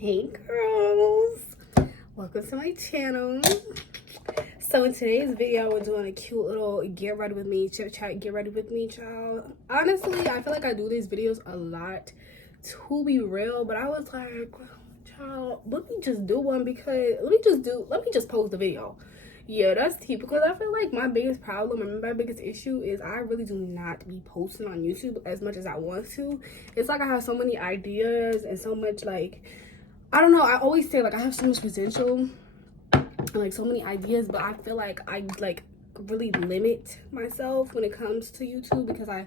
Hey girls, welcome to my channel. So in today's video we're doing a cute little get ready with me chit chat, get ready with me, child. Honestly, I feel like I do these videos a lot, to be real, but I was like, child, let me just do one because let me just post the video. Yeah, that's tea, because I feel like my biggest problem and my biggest issue is I really do not be posting on YouTube as much as I want to. It's like I have so many ideas and so much, like, I don't know, I always say like I have so much potential and like so many ideas, but I feel like I like really limit myself when it comes to YouTube because I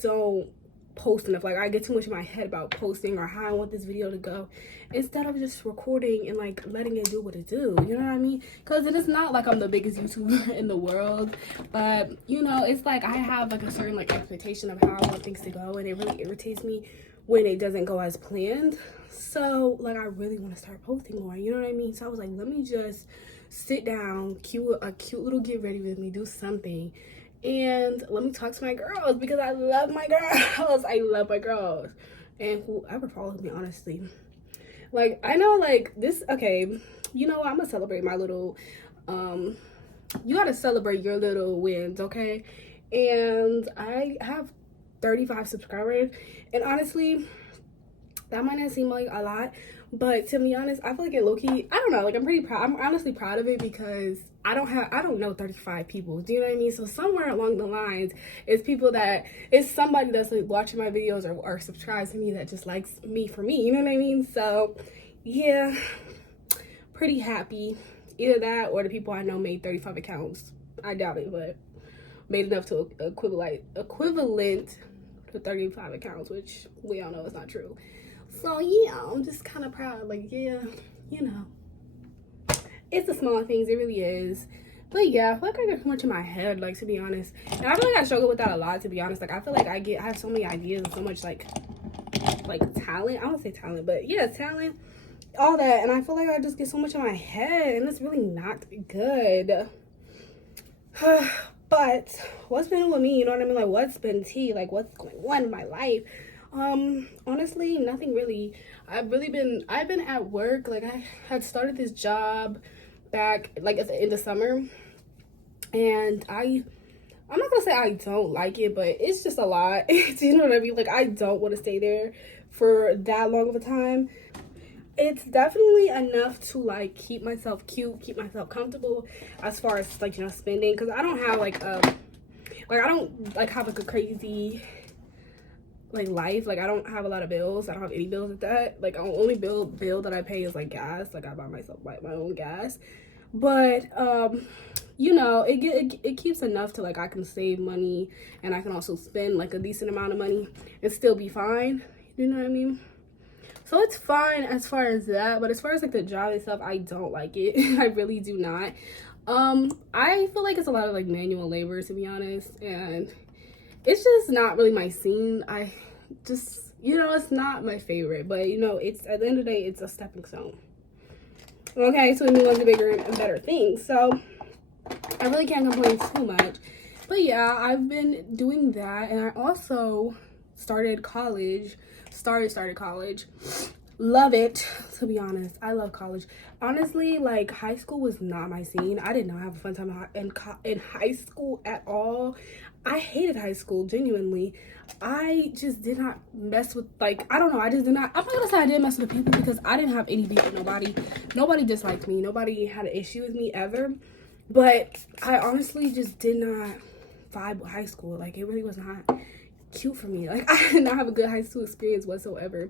don't post enough. Like I get too much in my head about posting or how I want this video to go instead of just recording and like letting it do what it do, you know what I mean? Because it is not like I'm the biggest YouTuber in the world, but you know, it's like I have like a certain like expectation of how I want things to go, and it really irritates me when it doesn't go as planned. So like I really want to start posting more, you know what I mean? So I was like, let me just sit down, a cute little get ready with me, do something, and let me talk to my girls because I love my girls. I love my girls and whoever follows me, honestly. Like I know like this, okay, you know what, I'm gonna celebrate my little you gotta celebrate your little wins, okay? And I have 35 subscribers, and honestly that might not seem like a lot, but to be honest, I feel like it low-key, I don't know, like I'm pretty proud. I'm honestly proud of it because I don't know 35 people, do you know what I mean? So somewhere along the lines it's somebody that's like watching my videos or subscribes to me that just likes me for me, you know what I mean? So yeah, pretty happy. Either that or the people I know made 35 accounts. I doubt it, but made enough to equivalent to 35 accounts, which we all know is not true. So yeah, I'm just kind of proud. Like, yeah, you know, it's the small things, it really is. But yeah, I feel like I get too much in my head, like, to be honest. And I feel like I struggle with that a lot, to be honest. Like, I feel like I have so many ideas and so much like talent. I don't say talent, but yeah, talent, all that. And I feel like I just get so much in my head, and it's really not good. But what's been with me, you know what I mean? Like, what's been tea? Like, what's going on in my life? Honestly, nothing really. I've been at work. Like, I had started this job back like at the end of summer, and I'm not gonna say I don't like it, but it's just a lot. You know what I mean? Like, I don't want to stay there for that long of a time. It's definitely enough to like keep myself cute, keep myself comfortable as far as like, you know, spending, because I don't have like I don't like have like a crazy like life. Like I don't have a lot of bills. I don't have any bills at that. Like the only bill that I pay is like gas. Like I buy myself like my own gas, but you know, it keeps enough to like I can save money, and I can also spend like a decent amount of money and still be fine, you know what I mean? So it's fine as far as that, but as far as like the job itself, I don't like it. I really do not. I feel like it's a lot of like manual labor, to be honest, and it's just not really my scene. I just, you know, it's not my favorite, but you know, it's at the end of the day, it's a stepping stone. Okay, so we move on to bigger and better things. So I really can't complain too much. But yeah, I've been doing that, and I also started college. Love it, to be honest. I love college. Honestly, like high school was not my scene. I did not have a fun time in high school at all. I hated high school, genuinely. I just did not mess with, like, I don't know, I just did not. I'm not gonna say I didn't mess with the people because I didn't have any beef with nobody. Nobody disliked me. Nobody had an issue with me ever. But I honestly just did not vibe with high school. Like, it really was not cute for me. Like, I did not have a good high school experience whatsoever.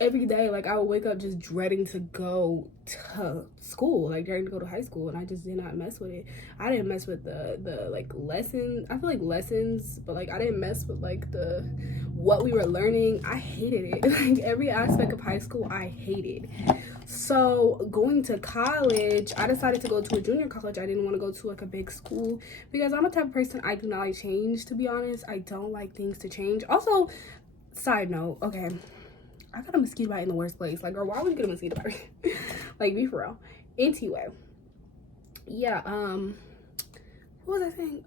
Every day, like, I would wake up just dreading to go to school, like dreading to go to high school, and I just did not mess with it. I didn't mess with the like lesson. I feel like lessons, but like I didn't mess with like what we were learning. I hated it. Like every aspect of high school I hated. So going to college, I decided to go to a junior college. I didn't want to go to like a big school because I'm a type of person, I do not like change, to be honest. I don't like things to change. Also, side note, okay, I got a mosquito bite in the worst place. Like, girl, why would you get a mosquito bite? Like, be for real. Anyway, yeah, what was I saying?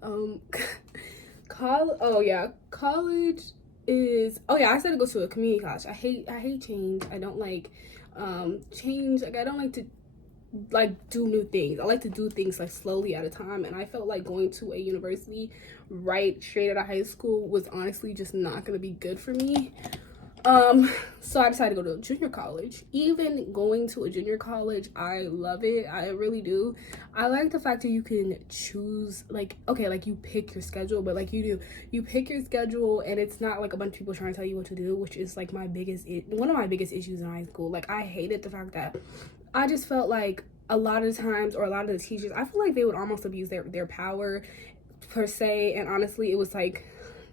College is, oh yeah, I said to go to a community college. I hate change. I don't like change. Like I don't like to like do new things. I like to do things like slowly at a time, and I felt like going to a university right straight out of high school was honestly just not gonna be good for me. So I decided to go to a junior college. Even going to a junior college, I love it. I really do. I like the fact that you can choose, like, okay, like you pick your schedule, but like you pick your schedule, and it's not like a bunch of people trying to tell you what to do, which is like one of my biggest issues in high school. Like I hated the fact that I just felt like a lot of times, or a lot of the teachers, I feel like they would almost abuse their power per se, and honestly it was like,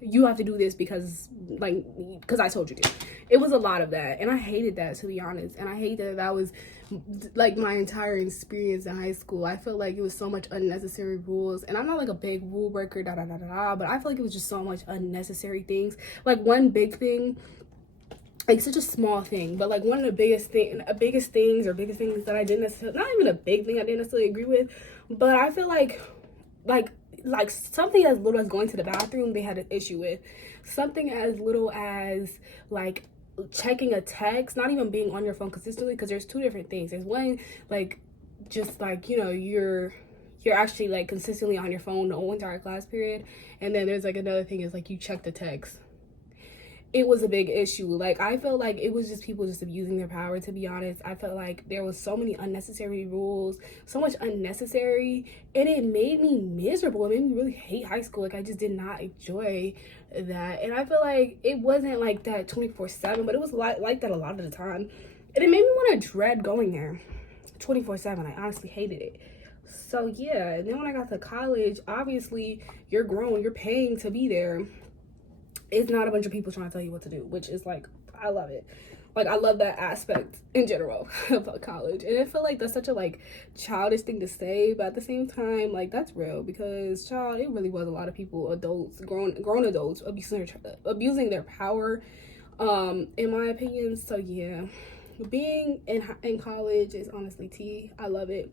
you have to do this because I told you to. It was a lot of that, and I hated that, to be honest. And I hate that was like my entire experience in high school. I felt like it was so much unnecessary rules, and I'm not like a big rule breaker, but I feel like it was just so much unnecessary things. Like one big thing, like such a small thing, but like one of the biggest things that I didn't necessarily, not even a big thing I didn't necessarily agree with, but I feel like something as little as going to the bathroom, they had an issue with. Something as little as like checking a text, not even being on your phone consistently, because there's two different things. There's one, like, just like, you know, you're actually like consistently on your phone the whole entire class period, and then there's like another thing is like you check the text. It was a big issue. Like I felt like it was just people just abusing their power, to be honest. I felt like there was so many unnecessary rules, so much unnecessary, and it made me miserable. It made me really hate high school. Like I just did not enjoy that, and I feel like it wasn't like that 24/7, but it was like that a lot of the time, and it made me want to dread going there 24/7. I honestly hated it. So yeah, and then when I got to college, obviously you're grown, you're paying to be there. It's not a bunch of people trying to tell you what to do, which is like, I love it. Like I love that aspect in general about college, and I feel like that's such a like childish thing to say, but at the same time, like that's real, because child, it really was a lot of people, adults, grown adults abusing their power, in my opinion. So yeah, being in college is honestly tea. I love it.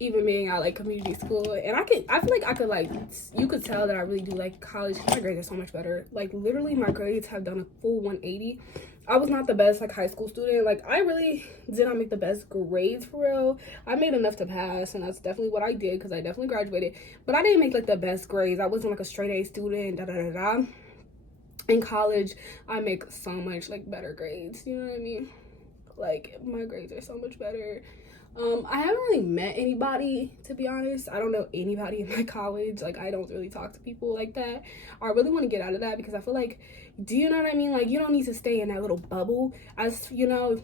Even being at like community school, and I feel like I could like, you could tell that I really do like college. My grades are so much better. Like literally my grades have done a full 180. I was not the best like high school student. Like I really did not make the best grades for real. I made enough to pass, and that's definitely what I did, because I definitely graduated, but I didn't make like the best grades. I wasn't like a straight A student, In college I make so much like better grades, you know what I mean? Like my grades are so much better. I haven't really met anybody, to be honest. I don't know anybody in my college. Like I don't really talk to people like that. I really want to get out of that, because I feel like, do you know what I mean? Like you don't need to stay in that little bubble. As you know,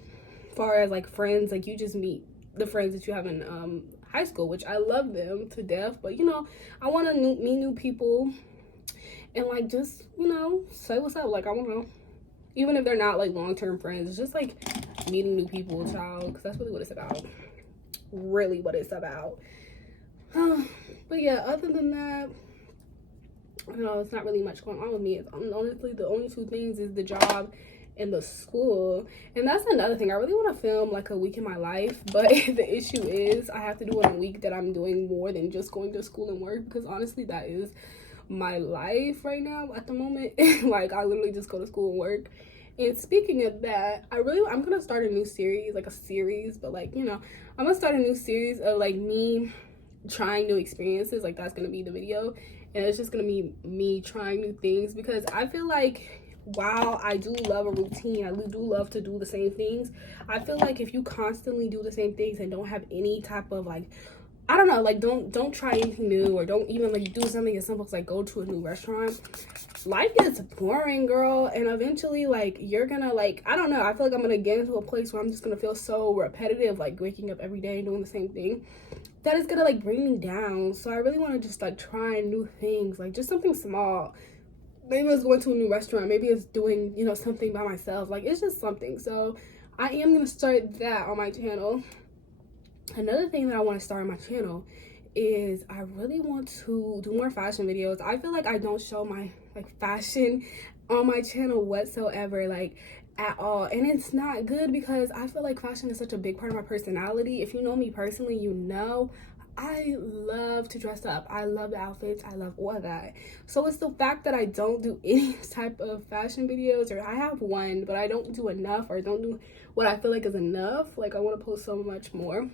far as like friends, like you just meet the friends that you have in high school, which I love them to death, but you know, I want to meet new people, and like just, you know, say what's up. Like I want to, even if they're not like long-term friends, it's just like meeting new people, child, because that's really what it's about. Really what it's about. But yeah, other than that, you know, it's not really much going on with me. It's honestly the only two things is the job and the school, and that's another thing. I really want to film like a week in my life, but the issue is I have to do it in a week that I'm doing more than just going to school and work, because honestly that is my life right now at the moment. Like I literally just go to school and work. And speaking of that, I'm gonna start a new series, like a series, but like, you know, I'm gonna start a new series of like me trying new experiences. Like that's gonna be the video, and it's just gonna be me trying new things, because I feel like while I do love a routine, I do love to do the same things, I feel like if you constantly do the same things and don't have any type of like, I don't know, like don't try anything new, or don't even like do something as simple as like go to a new restaurant, life gets boring, girl. And eventually like you're gonna like, I don't know, I feel like I'm gonna get into a place where I'm just gonna feel so repetitive, like waking up every day and doing the same thing, that is gonna like bring me down. So I really want to just like try new things, like just something small. Maybe it's going to a new restaurant, maybe it's doing, you know, something by myself, like it's just something. So I am gonna start that on my channel. Another thing that I want to start on my channel is I really want to do more fashion videos. I feel like I don't show my like fashion on my channel whatsoever, like at all, and it's not good, because I feel like fashion is such a big part of my personality. If you know me personally, you know I love to dress up. I love the outfits. I love all of that. So it's the fact that I don't do any type of fashion videos, or I have one, but I don't do enough, or don't do what I feel like is enough. Like, I want to post so much more.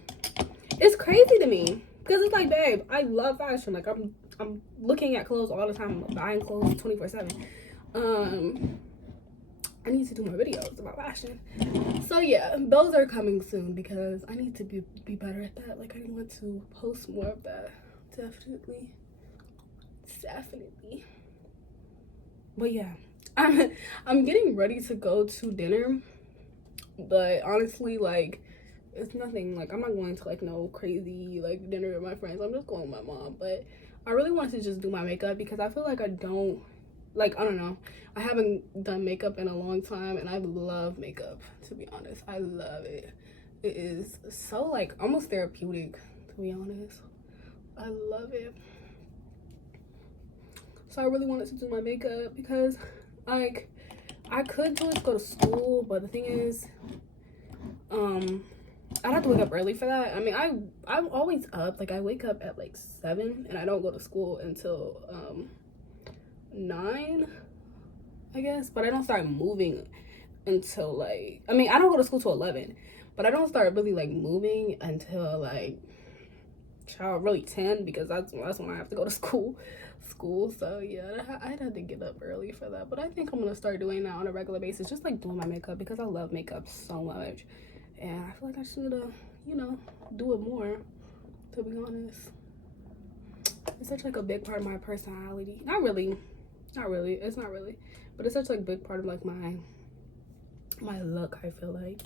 It's crazy to me, because it's like, babe, I love fashion. Like, I'm looking at clothes all the time. I'm buying clothes 24/7. I need to do more videos about fashion. So yeah, those are coming soon, because I need to be better at that. Like, I want to post more of that. Definitely. But yeah, I'm getting ready to go to dinner, but honestly, like, it's nothing, like, I'm not going to like no crazy like dinner with my friends. I'm just going with my mom. But I really want to just do my makeup, because I feel like I don't, like, I don't know, I haven't done makeup in a long time, and I love makeup, to be honest. I love it. It is so, like, almost therapeutic, to be honest. I love it. So I really wanted to do my makeup, because, like, I could just go to school, but the thing is, I'd have to wake up early for that. I mean, I'm always up. Like, I wake up at like 7, and I don't go to school until 9, I guess. But I don't start moving until, like, I mean, I don't go to school till 11, but I don't start really like moving until like, child, really 10, because that's when I have to go to school. So yeah, I'd have to get up early for that. But I think I'm gonna start doing that on a regular basis, just like doing my makeup, because I love makeup so much, and I feel like I should do it more, to be honest. It's such like a big part of my personality. Not really, it's not really, but it's such like a big part of like my look, I feel like.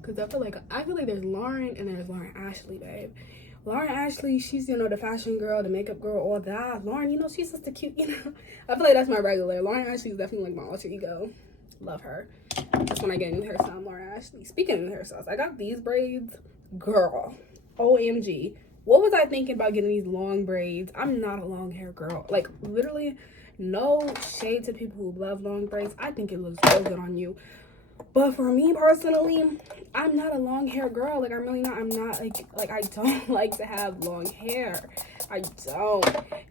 Because I feel like there's Lauren, and there's Lauren Ashley, babe. Lauren Ashley, she's, the fashion girl, the makeup girl, all that. Lauren, she's just a cute, I feel like that's my regular. Lauren Ashley is definitely like my alter ego. Love her. That's when I get a new hairstyle, I'm Lauren Ashley. Speaking of new hairstyles, I got these braids. Girl, OMG. What was I thinking about getting these long braids? I'm not a long hair girl. Like, literally, no shade to people who love long braids. I think it looks so good on you. But for me personally, I'm not a long hair girl. Like, I'm really not. I'm not like I don't like to have long hair. I don't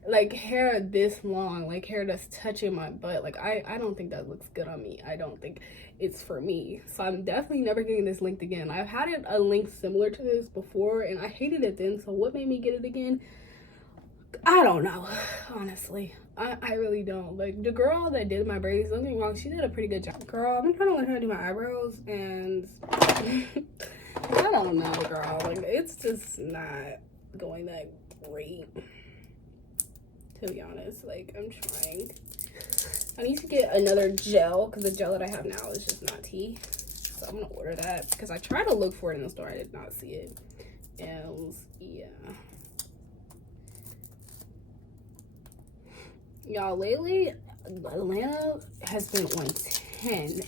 like hair this long, like hair that's touching my butt. Like, I don't think that looks good on me. I don't think it's for me. So I'm definitely never getting this linked again. I've had it a link similar to this before, and I hated it then. So what made me get it again? I don't know, honestly. I really don't. Like, the girl that did my braids, don't get me wrong, she did a pretty good job. Girl, I've been trying to learn how to do my eyebrows, and I don't know, girl. Like, it's just not going that great, to be honest. Like, I'm trying. I need to get another gel, because the gel that I have now is just not tea. So I'm gonna order that, because I tried to look for it in the store. I did not see it. And yeah. Y'all, lately, Atlanta has been on 10.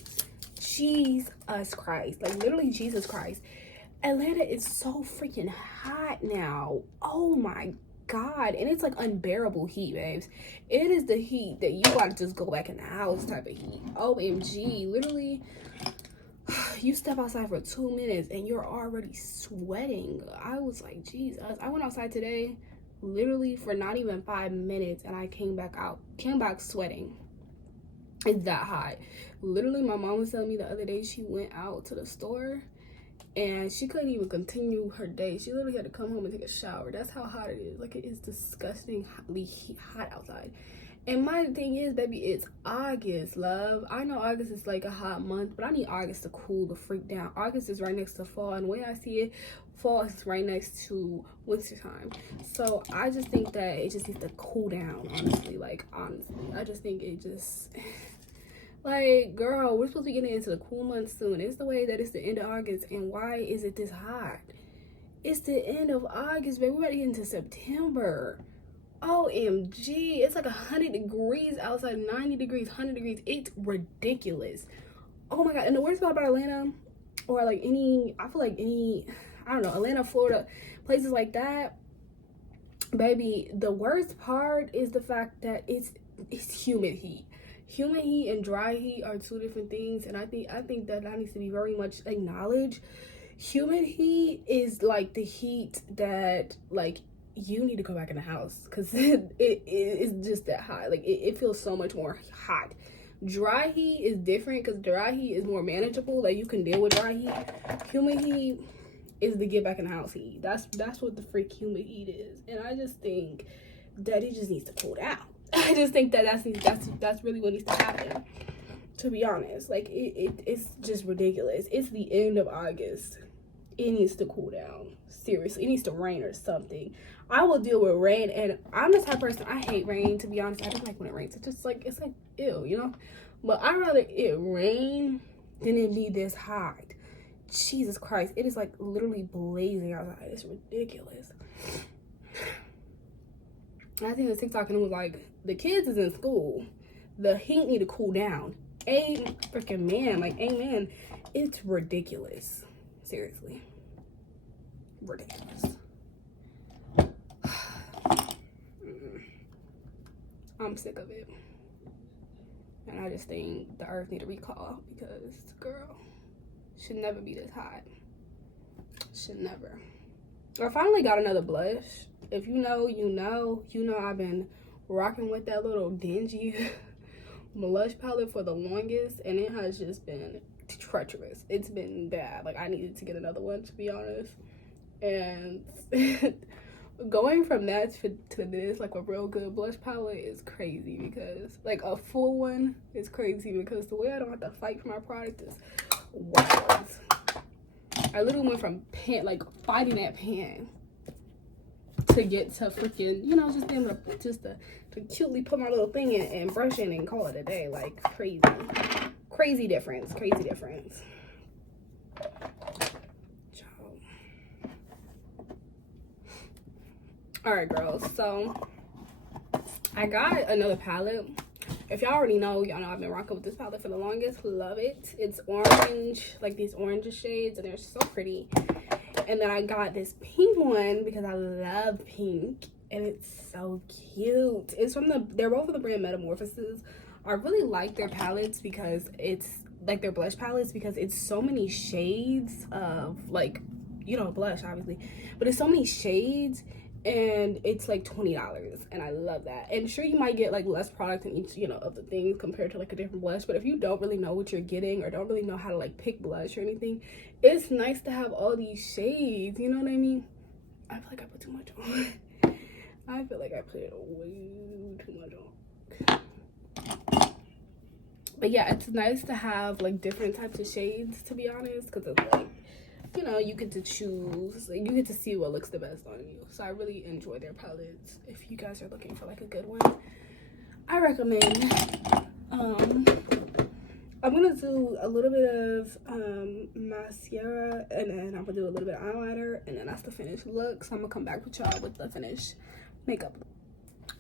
Jesus Christ. Like, literally, Jesus Christ. Atlanta is so freaking hot now. Oh, my God. And it's, like, unbearable heat, babes. It is the heat that you gotta just go back in the house type of heat. OMG. Literally, you step outside for 2 minutes, and you're already sweating. I was like, Jesus. I went outside today, literally for not even 5 minutes, and I came back sweating. It's that hot. Literally, my mom was telling me the other day she went out to the store and she couldn't even continue her day. She literally had to come home and take a shower. That's how hot it is. Like, it is disgustingly hot outside. And my thing is, baby, it's August, love. I know August is like a hot month, but I need August to cool the freak down. August is right next to fall, and the way I see it, fall is right next to winter time. So I just think that it just needs to cool down, honestly. Like, honestly, I just think it just, like, girl, we're supposed to be getting into the cool months soon. It's the way that it's the end of August, and why is it this hot? It's the end of August, baby. We're about to get into September. OMG, it's like 100 degrees outside, 90 degrees, 100 degrees. It's ridiculous. Oh my God. And the worst part about Atlanta, or like I feel like I don't know, Atlanta, Florida, places like that, baby, the worst part is the fact that it's humid heat. Humid heat and dry heat are two different things, and I think that needs to be very much acknowledged. Humid heat is like the heat that like you need to go back in the house because it is just that hot. Like it feels so much more hot. Dry heat is different because dry heat is more manageable. Like you can deal with dry heat. Humid heat is the get back in the house heat. That's what the freak humid heat is. And I just think that it just needs to cool down. I just think that's really what needs to happen. To be honest, like it's just ridiculous. It's the end of August. It needs to cool down. Seriously, it needs to rain or something. I will deal with rain, and I'm the type of person, I hate rain, to be honest. I don't like when it rains. It's just like, it's like ew, you know? But I'd rather it rain than it be this hot. Jesus Christ, it is like literally blazing outside. It's ridiculous. I think the TikTok and it was like, the kids is in school. The heat need to cool down. Freaking man, like amen. It's ridiculous. Seriously. Ridiculous. I'm sick of it. And I just think the earth need a recall because, girl, should never be this hot. Should never. I finally got another blush. If you know, you know. You know I've been rocking with that little dingy blush palette for the longest, and it has just been treacherous. It's been bad. Like, I needed to get another one, to be honest. And going from that to this, like a real good blush palette is crazy because, like, a full one is crazy because the way I don't have to fight for my product is wild. I literally went from fighting that pan to get to freaking, you know, just being able to cutely put my little thing in and brush in and call it a day. Like, crazy difference. All right, girls, so I got another palette. If y'all already know, y'all know I've been rocking with this palette for the longest. Love it. It's orange, like these orange shades, and they're so pretty. And then I got this pink one because I love pink, and it's so cute. It's from they're both from the brand Metamorphosis. I really like their palettes because it's like their blush palettes because it's so many shades of, like, you know, blush obviously, but it's so many shades. And it's like $20, and I love that. And sure, you might get like less product in each, you know, of the things compared to like a different blush, but if you don't really know what you're getting or don't really know how to like pick blush or anything, it's nice to have all these shades, you know what I mean? I feel like I put too much on. I feel like I put way too much on. But yeah, it's nice to have like different types of shades, to be honest, because it's like, you know, you get to choose, like, you get to see what looks the best on you. So I really enjoy their palettes. If you guys are looking for like a good one, I recommend. I'm gonna do a little bit of mascara, and then I'm gonna do a little bit of eyeliner, and then that's the finished look. So I'm gonna come back with y'all with the finished makeup.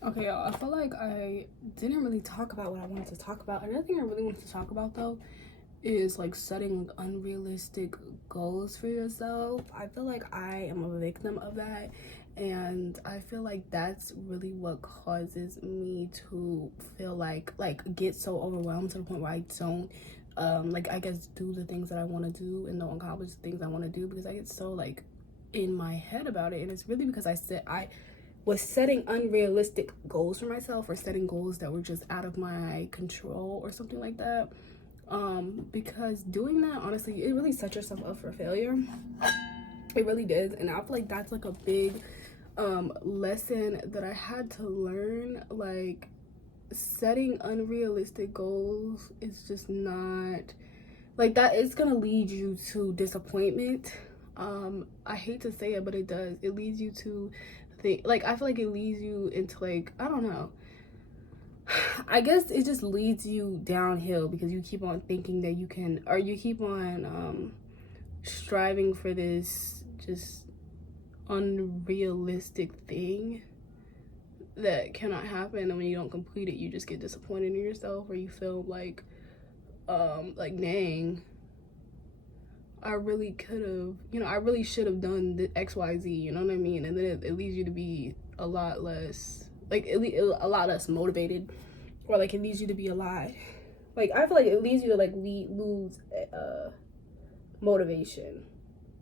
Okay, y'all, I feel like I didn't really talk about what I wanted to talk about. Another thing I really wanted to talk about though is like setting like unrealistic goals for yourself. I feel like I am a victim of that, and I feel like that's really what causes me to feel like get so overwhelmed to the point where I don't like, I guess, do the things that I want to do and don't accomplish the things I want to do because I get so like in my head about it. And it's really because I was setting unrealistic goals for myself, or setting goals that were just out of my control or something like that. Because doing that, honestly, it really sets yourself up for failure. It really did. And I feel like that's like a big lesson that I had to learn. Like, setting unrealistic goals is just not like that. It's gonna lead you to disappointment. I hate to say it, but it does. It leads you to think, like, I feel like it leads you into, like, I don't know, I guess it just leads you downhill because you keep on thinking that you can, or you keep on striving for this just unrealistic thing that cannot happen, and when you don't complete it, you just get disappointed in yourself, or you feel like dang, I really could have, you know, I really should have done the XYZ, you know what I mean? And then it leads you to be a lot less, like, a lot less motivated, or like it leads you to be a lot, like, I feel like it leads you to like lose motivation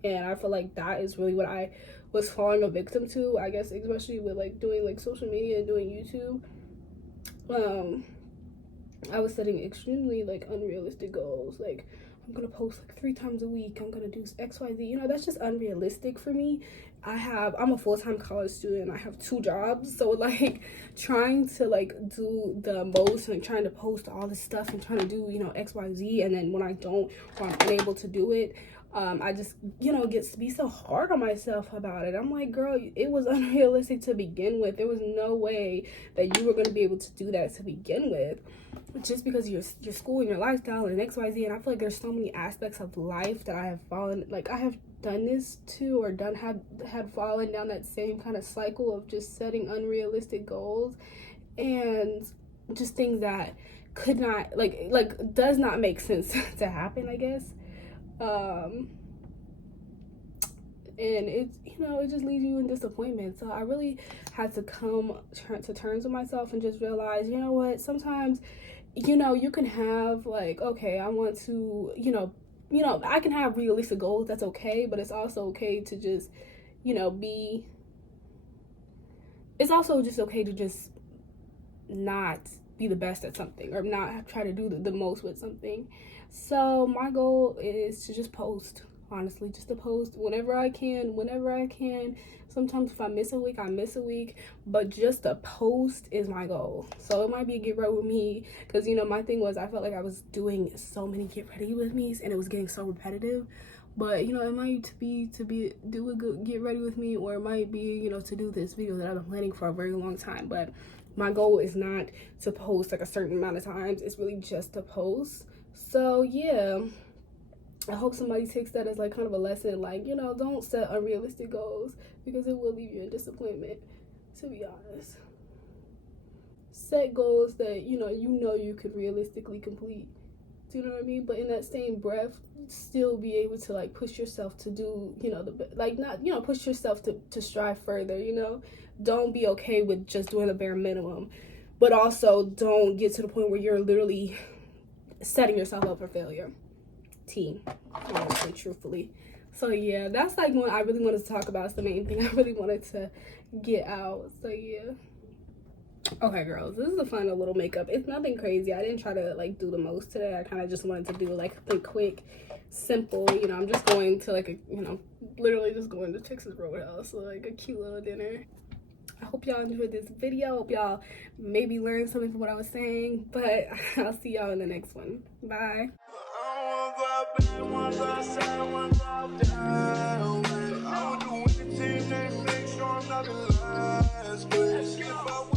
And I feel like that is really what I was falling a victim to, I guess, especially with like doing like social media and doing YouTube. I was setting extremely like unrealistic goals. Like, I'm gonna post like 3 times a week, I'm gonna do XYZ. You know, that's just unrealistic for me. I'm a full-time college student. I have 2 jobs, so like trying to like do the most and like, trying to post all this stuff and trying to do, you know, XYZ, and then when I don't, or I'm unable to do it, I just, you know, get to be so hard on myself about it. I'm like, girl, it was unrealistic to begin with. There was no way that you were going to be able to do that to begin with, just because your school and your lifestyle and XYZ. And I feel like there's so many aspects of life that I have done this to, or had fallen down that same kind of cycle of just setting unrealistic goals and just things that could not does not make sense to happen, I guess. And it's, you know, it just leaves you in disappointment. So I really had to come to terms with myself and just realize, you know what, sometimes, you know, you can have like, okay, I want to, you know, I can have realistic goals, that's okay, but it's also okay to just, you know, it's also just okay to just not be the best at something, or not try to do the most with something. So my goal is to just post, honestly, just to post whenever I can. Sometimes if I miss a week, I miss a week, but just to post is my goal. So it might be a get ready with me, because, you know, my thing was I felt like I was doing so many get ready with me's and it was getting so repetitive. But, you know, it might be to do a good get ready with me, or it might be, you know, to do this video that I've been planning for a very long time. But my goal is not to post like a certain amount of times. It's really just to post. So yeah, I hope somebody takes that as like kind of a lesson. Like, you know, don't set unrealistic goals, because it will leave you in disappointment, to be honest. Set goals that you know you could realistically complete. Do you know what I mean? But in that same breath, still be able to like push yourself to do, you know, push yourself to strive further. You know, don't be okay with just doing the bare minimum, but also don't get to the point where you're literally setting yourself up for failure. Honestly, truthfully. So yeah, that's like what I really wanted to talk about. It's the main thing I really wanted to get out. So yeah. Okay, girls, this is a final little makeup. It's nothing crazy. I didn't try to like do the most today. I kind of just wanted to do like a quick, simple, you know, I'm just going to like literally just going to Texas Roadhouse, so like a cute little dinner. I hope y'all enjoyed this video. I hope y'all maybe learned something from what I was saying, but I'll see y'all in the next one. Bye. I